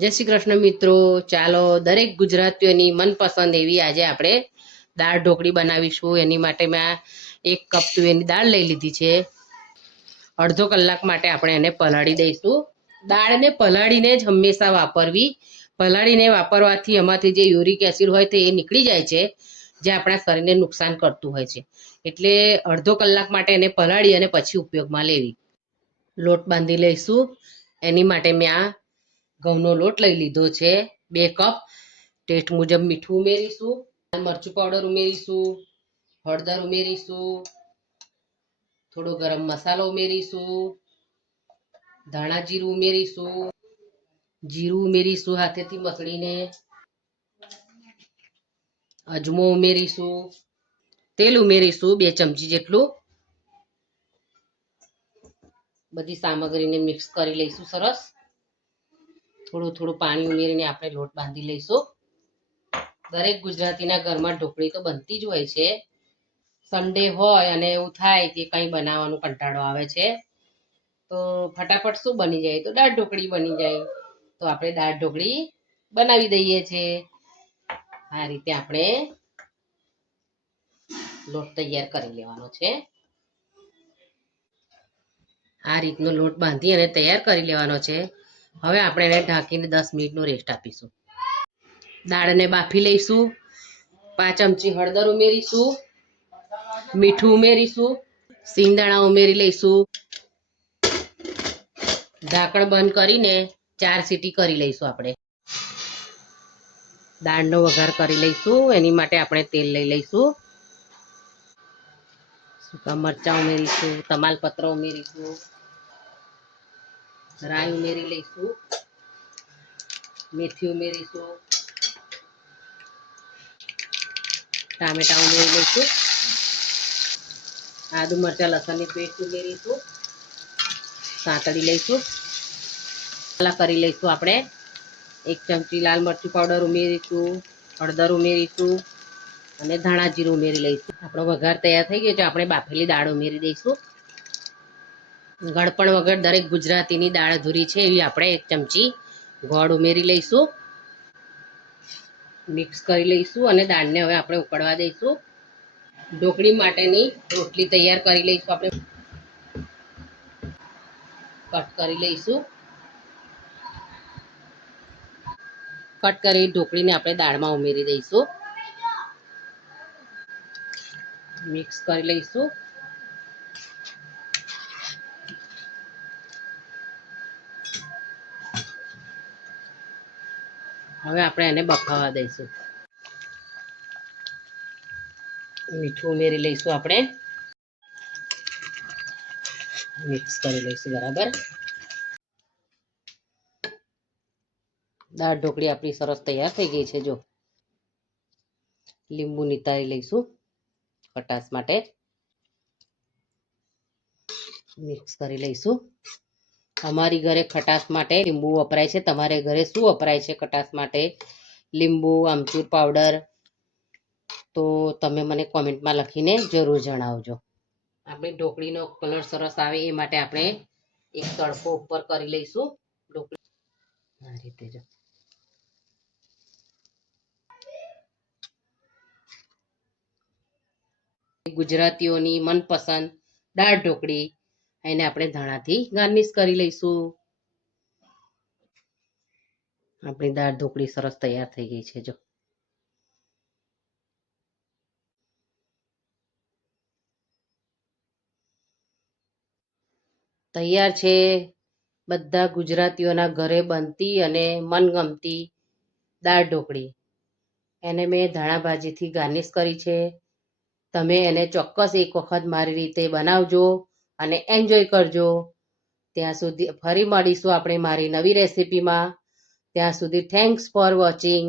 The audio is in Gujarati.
જય શ્રી કૃષ્ણ મિત્રો, ચાલો દરેક ગુજરાતીઓની મનપસંદ એવી આજે આપણે દાળ ઢોકળી બનાવીશું. એની માટે મેં 1 કપ તુવેરની દાળ લઈ લીધી છે. અડધો કલાક માટે આપણે એને પલાળી દઈશું. દાળને પલાળીને જ હંમેશા વાપરવી. પલાળીને વાપરવાથી એમાંથી જે યુરિક એસિડ હોય તે એ નીકળી જાય છે, જે આપણા શરીરને નુકસાન કરતું હોય છે. એટલે અડધો કલાક માટે એને પલાળી અને પછી ઉપયોગમાં લેવી. લોટ બાંધી લઈશું. એની માટે મેં આ ઘઉંનો લોટ લઈ લીધો છે 2 કપ. ટેસ્ટ મુજબ મીઠું ઉમેરીશું, મરચું પાવડર ઉમેરીશું, હળદર ઉમેરીશું, થોડો ગરમ મસાલો ઉમેરીશું, ધાણા જીરું ઉમેરીશું, જીરું ઉમેરીશું હાથેથી મસળીને, અજમો ઉમેરીશું, તેલ ઉમેરીશું 2 ચમચી જેટલું. બધી સામગ્રીને મિક્સ કરી લઈશું સરસ. થોડું થોડું પાણી ઉમેરીને આપણે લોટ બાંધી લઈશું. દરેક ગુજરાતીના ઘરમાં ઢોકળી તો બનતી જ હોય છે. સન્ડે હોય અને એવું થાય કે કંઈ બનાવવાનું કંટાળો આવે છે, તો ફટાફટ શું બની જાય, તો દાળ ઢોકળી બની જાય. તો આપણે દાળ ઢોકળી બનાવી દઈએ છીએ. આ રીતે આપણે લોટ તૈયાર કરી લેવાનો છે. આ રીતનો લોટ બાંધી અને તૈયાર કરી લેવાનો છે. હવે આપણે એને ઢાંકીને 10 મિનિટનો રેસ્ટ આપીશું. દાળને બાફી લઈશું. 5 ચમચી હળદર ઉમેરીશું, મીઠું ઉમેરીશું, સિંગદાણા ઉમેરી લઈશું. ઢાંકણ બંધ કરીને 4 સીટી કરી લઈશું. આપણે દાળનો વઘાર કરી લઈશું. એની માટે આપણે તેલ લઈ લઈશું, સૂકા મરચાં ઉમેરીશું, તમાલપત્ર ઉમેરીશું, રાઈ ઉમેરી લઈશું, મેથી ઉમેરીશું, ટામેટા ઉમેરી લઈશું, આદુ મરચાં લસણની પેસ્ટ ઉમેરીશું, સાંતળી લઈશું. મસાલા કરી લઈશું. આપણે 1 ચમચી લાલ મરચું પાવડર ઉમેરીશું, હળદર ઉમેરીશું અને ધાણા જીરું ઉમેરી લઈશું. આપણો વઘાર તૈયાર થઈ ગયો છે. આપણે બાફેલી દાળ ઉમેરી દઈશું. ગળપણ વગર દરેક ગુજરાતીની દાળ અધૂરી છે, એવી આપણે 1 ચમચી ગોળ ઉમેરી લઈશું. મિક્સ કરી લઈશું અને દાળને હવે આપણે ઉકળવા દઈશું. ઢોકળી માટેની રોટલી તૈયાર કરી લઈશું. આપણે કટ કરી લઈશું. કટ કરી ઢોકળીને આપણે દાળમાં ઉમેરી દઈશું. મિક્સ કરી લઈશું. હવે આપણે એને બફાવા દઈશું. મીઠું ઉમેરી લઈશું. આપણે મિક્સ કરી લઈશું બરાબર. દાળ ઢોકળી આપણી સરસ તૈયાર થઈ ગઈ છે. જો લીંબુ નિતારી લઈશું ખટાશ માટે. મિક્સ કરી લઈશું. અમારી ઘરે ખટાશ માટે લીંબુ વપરાય છે. તમારે ઘરે શું વપરાય છે ખટાશ માટે? લીંબુ, આમચૂર પાવડર? તો તમે મને કોમેન્ટમાં લખીને જરૂર જણાવજો. આપણી ઢોકળીનો કલર સરસ આવે એ માટે આપણે એક તડકો ઉપર કરી લઈશું. ઢોકળી આ રીતે જો ગુજરાતીઓની મનપસંદ દાળ ઢોકળી, એને આપણે ધાણાથી ગાર્નિશ કરી લઈશું. આપણી દાળ ઢોકળી સરસ તૈયાર થઈ ગઈ છે. જો તૈયાર છે. બધા ગુજરાતીઓના ઘરે બનતી અને મનગમતી દાળ ઢોકળી. એને મેં ધાણા ભાજીથી ગાર્નિશ કરી છે. તમે એને ચોક્કસ એક વખત મારી રીતે બનાવજો અને એન્જોય કરજો. ત્યાં સુધી ફરી મળીશું આપણે મારી નવી રેસિપીમાં. ત્યાં સુધી થેન્ક્સ ફોર વોચિંગ.